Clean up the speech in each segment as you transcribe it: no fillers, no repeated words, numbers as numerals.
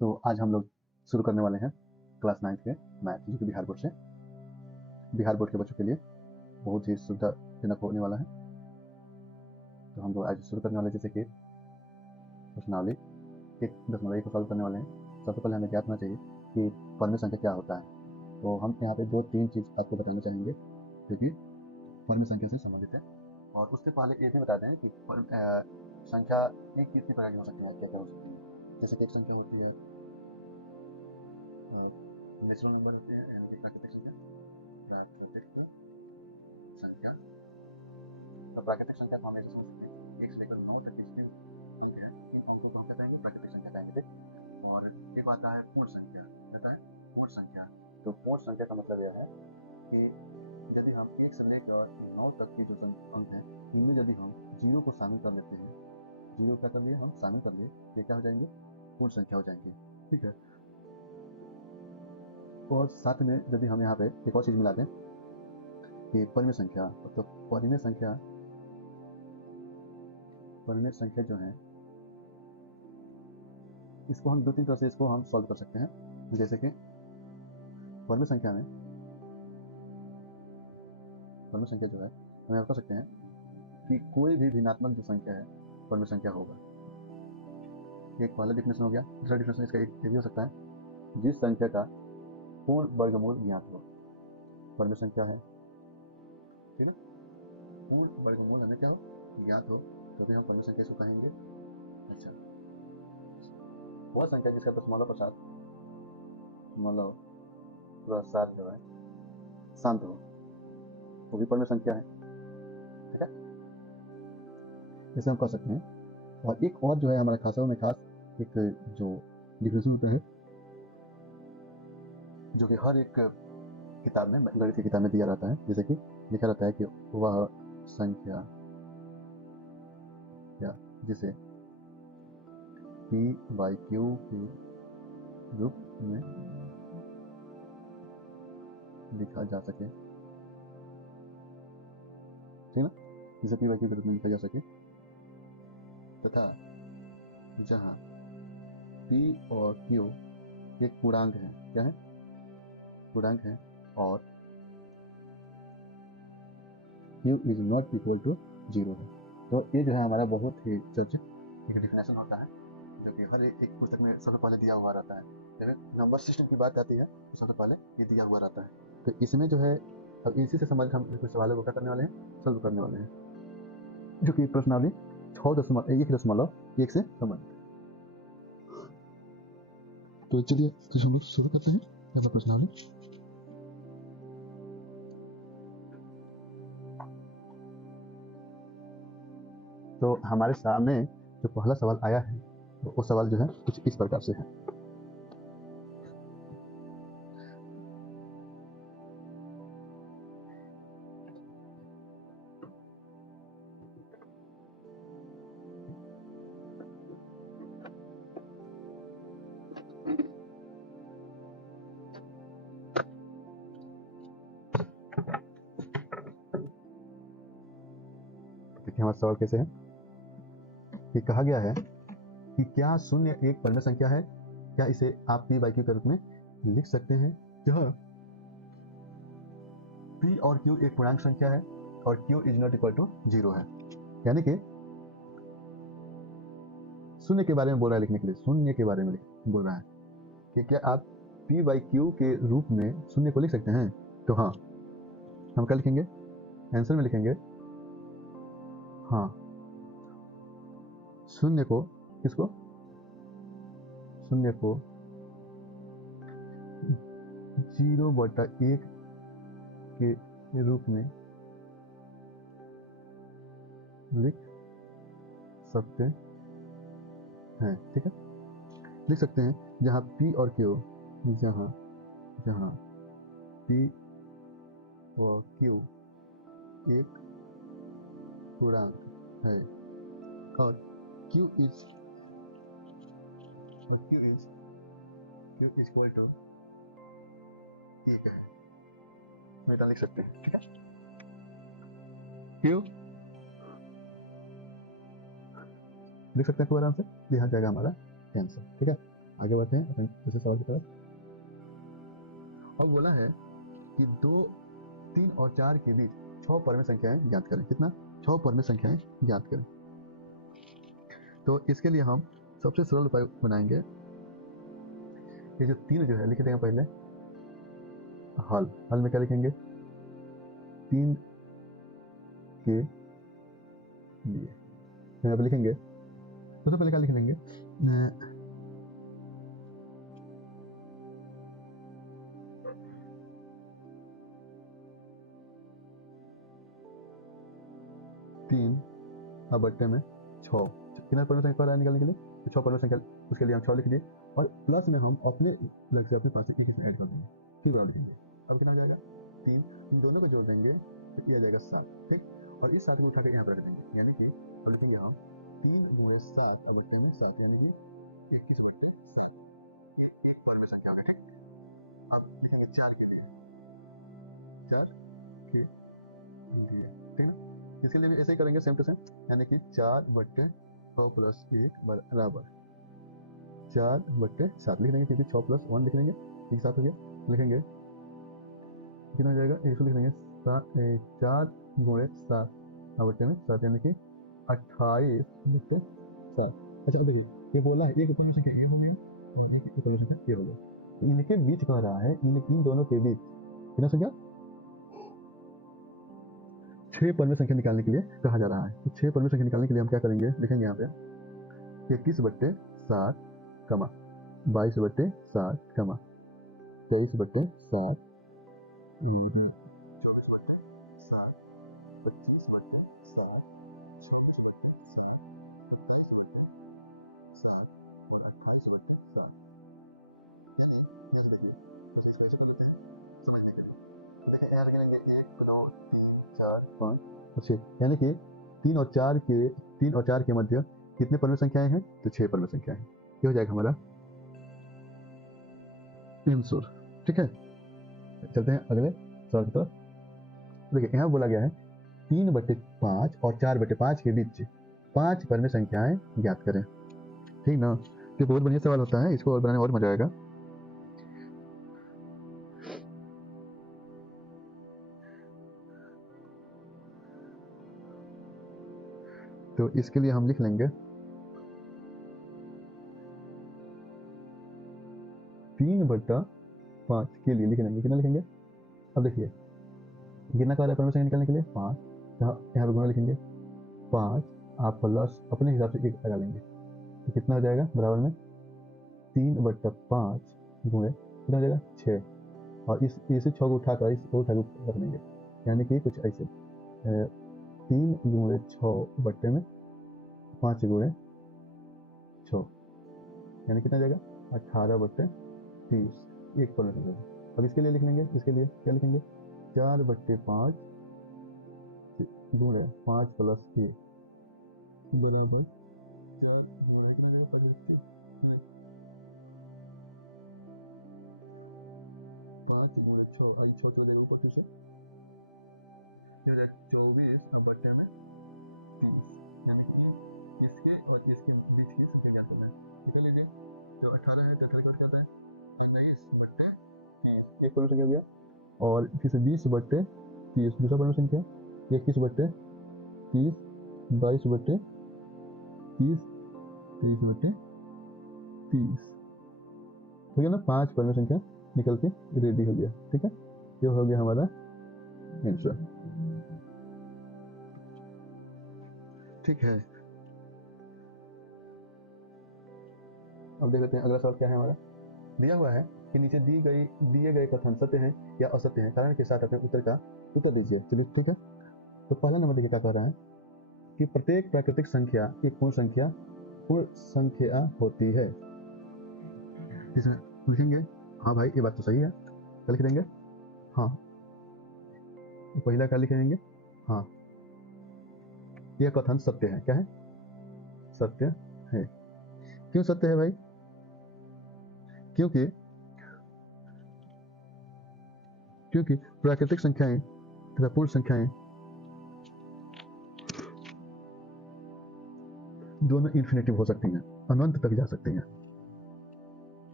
तो आज हम लोग शुरू करने वाले हैं क्लास 9 के मैथ, जो कि बिहार बोर्ड के बच्चों के लिए बहुत ही सुविधाजनक होने वाला है। तो हम लोग आज शुरू करने वाले जैसे कि प्रश्नावली 1.1 को सॉल्व करने वाले हैं। सबसे पहले हमें ज्ञात होना चाहिए कि परिमेय संख्या क्या होता है। तो हम यहाँ पे 2-3 चीज़ आपको बताना चाहेंगे जो कि परिमेय संख्या से संबंधित है। और उससे पहले ये भी बता दें कि संख्या एक कितनी प्रकार की हो सकती है, क्या क्या हो सकती है। जैसे कि एक संख्या होती है नेचुरल नंबर होते हैं, यानी कि प्राकृतिक संख्या। अब प्राकृतिक संख्या को हमें समझ सकते हैं 1 से लेकर 9 तक के जितने अंक हैं, इन अंकों को हम क्या कहेंगे, प्राकृतिक संख्या कहेंगे। और एक आता है पूर्ण संख्या, कहता है पूर्ण संख्या। तो पूर्ण संख्या का मतलब यह है कि यदि हम 1 से लेकर 9 तक की जो अंक हैं, इनमें यदि हम 0 को शामिल कर लेते हैं, 0 क्या कर लिए हम शामिल कर लिए, ये क्या हो जाएंगे, पूर्ण संख्या हो जाएंगे। ठीक है। और साथ में यदि हम यहाँ पे एक और चीज़ मिला दें कि परिमेय संख्या, तो परिमेय संख्या जो है, इसको हम 2-3 तरह से इसको हम सॉल्व कर सकते हैं। जैसे कि परिमेय संख्या जो है, हम यहाँ कर सकते हैं कि कोई भी भिन्नात्मक जो संख्या है परिमेय संख्या होगा। एक पहला डिफिनेशन हो गया। दूसरा डिफिनेशन इसका ये भी हो सकता है, जिस संख्या का पूर्ण वर्गमूल ज्ञात हो, परिमेय संख्या है। ठीक है, पूर्ण वर्गमूल हमें क्या हो, ज्ञात हो, तो भी हम परिमेय संख्या इसको कहेंगे। अच्छा, वह संख्या जिसका दशमलव प्रसाद जो है शांत हो, वो भी परिमेय संख्या है। ठीक है, जैसे हम कह सकते हैं। और एक और जो है हमारा खास एक जो डिफिनेशन होता है, जो कि हर एक किताब में, गणित की किताब में दिया रहता है। जैसे कि लिखा रहता है कि वह संख्या या जिसे p/q के रूप में लिखा जा सके, ठीक ना, जिसे p/q के रूप में लिखा जा सके, तथा जहां p और q एक पूर्णांक है, क्या है, पूर्णांक है, और q is not equal to 0 है। तो ये जो है हमारा बहुत ही चर्चित एक डिफिनेशन होता है, जो कि हर एक पुस्तक में सबसे पहले दिया हुआ रहता है। जब नंबर सिस्टम की बात आती है तो सबसे पहले ये दिया हुआ रहता है। तो इसमें जो है, अब इसी से संबंधित हम कुछ सवालों को क्या करने वाले हैं, सॉल्व करने वाले हैं, जो कि प्रश्नावली 6.1 से संबंधित है। तो चलिए तो हम लोग शुरू करते हैं प्रश्नावली। तो हमारे सामने जो पहला सवाल आया है, तो वो सवाल जो है कुछ इस प्रकार से है। देखिए हमारा सवाल कैसे है कि कहा गया है कि क्या शून्य एक परिमेय संख्या है, क्या इसे आप p/q के रूप में लिख सकते हैं, जहां p और q एक पूर्णांक संख्या है और q is not equal to 0 है। यानी कि शून्य के बारे में बोल रहा है, लिखने के लिए शून्य के बारे में बोल रहा है कि क्या आप p/q के रूप में शून्य को लिख सकते हैं। तो हाँ, हम क्या लिखेंगे, आंसर में लिखेंगे हाँ, शून्य को, किसको, शून्य को 0/1 के रूप में लिख सकते हैं। ठीक है, लिख सकते हैं जहां p और q, जहां p और q एक पूर्णांक है और q इज इक्वल टू 1 है, हम इतना लिख सकते हैं। ठीक है, q लिख सकते हैं खूब आराम से, यहाँ जाएगा हमारा आंसर। ठीक है, आगे बढ़ते हैं अपने दूसरे सवाल की तरफ। अब बोला है कि 2, 3 और 4 के बीच 6 परमेय संख्याएं ज्ञात करें। कितना? 6 परमेय संख्याएं ज्ञात करें। तो इसके लिए हम सबसे सरल उपाय बनाएंगे। ये जो 3 जो है लिख देंगे पहले हल में क्या लिखेंगे? 3 के लिए यहाँ पे लिखेंगे। सबसे पहले क्या लिख लेंगे? 3 अब बट्टे में 6 कितना परमेय संख्या रहा है निकालने के लिए? तो 6 परमेय संख्या, उसके लिए हम 6 लिख दिए और प्लस में हम अपने लग से अपने पास से एक इसमें ऐड कर देंगे, फिर बराबर लिखेंगे। अब कितना हो जाएगा? 3, इन दोनों को जोड़ देंगे तो ये आ जाएगा 7। ठीक, और इस 7 को उठा के यहाँ पर रख देंगे, यानी कि अब लिखेंगे हम 3 गुणे 7 अब बट्टे में 7, यानी कि 21 बट्टे 7 एक परमेय संख्या होगा। ठीक, अब लिखेंगे 4 के लिए, 4 के लिए, ठीक ना? इसके लिए भी ऐसे ही करेंगे सेम टू सेम, यानी कि 4 बट्टे 6 प्लस 1 बराबर 4 बट्टे 7 लिख देंगे, क्योंकि 6 प्लस 1 लिख देंगे, ठीक 7 हो गया। लिखेंगे कितना हो जाएगा? 100 लिख देंगे 4 गुणे 7 बट्टे में 7, यानी कि 28 बट्टे 7। अच्छा अब देखिए, ये बोला है एक परमेय संख्या ए हो गया और एक परमेय संख्या ए हो गया, इनके बीच कह रहा है, इन दोनों के बीच कितना संख्या? 6 परमेय संख्या निकालने के लिए कहा जा रहा है। तो 6 परमेय संख्या निकालने के लिए हम क्या करेंगे? लिखेंगे यहाँ पे 21 बट्टे 7 कमा 22 बट्टे 7 कमा 23 बट्टे 7, 24 बट्टे 7, 25 बट्टे 7, 26 बट्टे 7, 27 बट्टे 7 और 28 बट्टे 7। यानी ये देखिए इसमें से गलत है, समझ नहीं करेंगे। देखिए यहाँ लिखेंगे 1 9 3 4 5 और 6, यानी कि 3 और 4 के मध्य कितने परमेय संख्याएं हैं? तो 6 परमेय संख्याएं हैं। ये हो जाएगा हमारा आंसर। ठीक है, चलते हैं अगले सवाल की तरफ। देखिए यहाँ बोला गया है 3 बट्टे 5 और 4 बट्टे 5 के बीच 5 परमेय संख्याएं ज्ञात करें। ठीक ना? तो बहुत बढ़िया सवाल होता है, इसको और बनाने और मजा आएगा। तो इसके लिए हम लिख लेंगे 3 बट्टा 5 के लिए लिख लेंगे, कितना लिखेंगे? अब देखिए कितना कह रहा है परमेय संख्या निकालने के लिए? 5, यहाँ पे गुणा लिखेंगे 5, आप प्लस अपने हिसाब से 1 लगा लेंगे, तो कितना हो जाएगा? बराबर में 3 बट्टा 5 गुणे कितना हो जाएगा? 6, और इसे 6 को उठाकर इसको उठा के रख देंगे, यानी कि कुछ ऐसे 3 गुणे 6 बट्टे में 5 गुणे 6, यानी कितना जाएगा? 18 बट्टे 30, एक परमेय संख्या। अब इसके लिए लिख लेंगे, इसके लिए क्या लिखेंगे? 4 बट्टे 5 गुणे 5 प्लस 1 बराबर 4 गुणे कितना जाएगा? 5 गुणे 6, आई 6 चल जाएगा ऊपर फिर से, 24 बट्टे में 30, यानी कि इसके और इसके बीच की संख्या क्या करना है? लिख लीजिए, जो 18 है तो 18 का क्या आता है? 28 बट्टे 30, एक परमेय संख्या हो गया। और फिर से 20 बट्टे 30 दूसरा परमेय संख्या, 21 बट्टे 30, 22 बट्टे 30, 23 बट्टे 30 हो गया ना? 5 परमेय संख्या निकल के रेडी हो गया। ठीक है, ये हो गया हमारा आंसर। ठीक है, अब देख लेते हैं अगला सवाल क्या है हमारा। दिया हुआ है कि नीचे दिए गए कथन सत्य हैं या असत्य हैं, कारण के साथ अपने उत्तर का उत्तर दीजिए। चलिए ठीक है, तो पहला नंबर देखिए क्या कह रहा है कि प्रत्येक प्राकृतिक संख्या एक पूर्ण संख्या होती है। इसमें लिखेंगे हाँ भाई ये बात तो सही है, क्या लिख देंगे? हाँ। पहला क्या लिखेंगे? हाँ, यह कथन सत्य है। क्या है? सत्य है। क्यों सत्य है भाई? क्योंकि प्राकृतिक संख्याएं तथा पूर्ण संख्याएं दोनों इन्फिनेटिव हो सकती हैं, अनंत तक जा सकती हैं।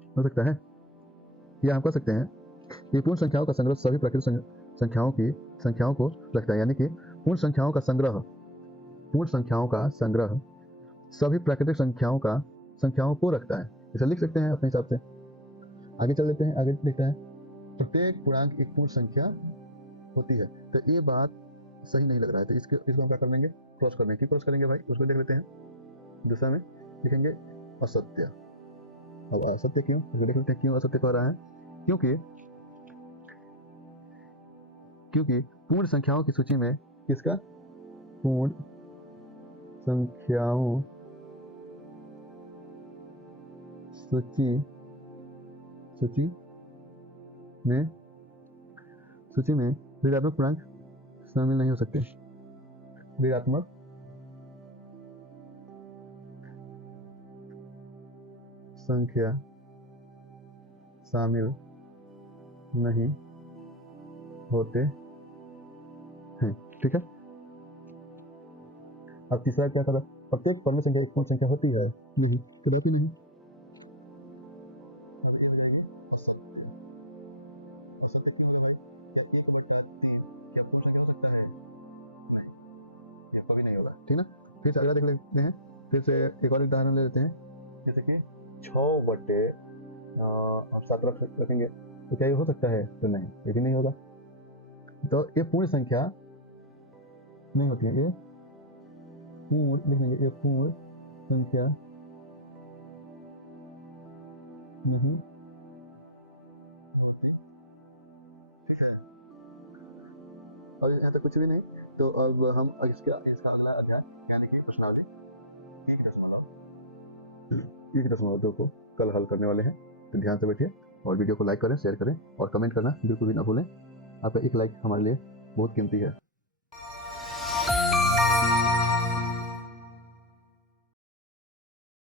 हो सकता है, या हम कह सकते हैं कि पूर्ण संख्याओं का संग्रह सभी प्राकृतिक संख्याओं को रखता है, यानी कि पूर्ण संख्याओं का संग्रह सभी प्राकृतिक संख्याओं को रखता है। इसे लिख सकते हैं अपने हिसाब से। आगे चल लेते हैं, आगे लिखते हैं प्रत्येक पूर्णांक एक पूर्ण संख्या होती है। तो ये बात सही नहीं लग रहा है, तो इसको हम क्या कर लेंगे, क्रॉस करने की क्रॉस करेंगे भाई, उसको देख लेते हैं। दूसरा में लिखेंगे असत्य। अब असत्य क्यों, देख लेते हैं क्यों असत्य कह रहा है। क्योंकि पूर्ण संख्याओं की सूची में किसका, पूर्ण संख्याओं सूची में ऋणात्मक पूर्णांक शामिल नहीं हो सकते। ऋणात्मक संख्या शामिल नहीं होते हैं, ठीक है। अब तीसरा क्या था, प्रत्येक पूर्ण संख्या एक पूर्ण संख्या होती है, नहीं, कदापि नहीं। ठीक ना। फिर से अगला देख लेते हैं, फिर से एक और उदाहरण ले लेते हैं, जैसे कि 6/7 रखेंगे तो क्या ये हो सकता है, तो नहीं, ये भी नहीं होगा। तो ये पूर्ण संख्या नहीं होती है, ये पूर्ण लिख लेंगे, ये पूर्ण संख्या नहीं होती, ठीक है। और यहाँ तक कुछ भी नहीं, तो अब हम इसका अगला अध्याय यानी कि प्रश्नावली 1.2 को कल हल करने वाले हैं। तो ध्यान से बैठिए और वीडियो को लाइक करें, शेयर करें और कमेंट करना बिल्कुल भी ना भूलें। आपका एक लाइक हमारे लिए बहुत कीमती है।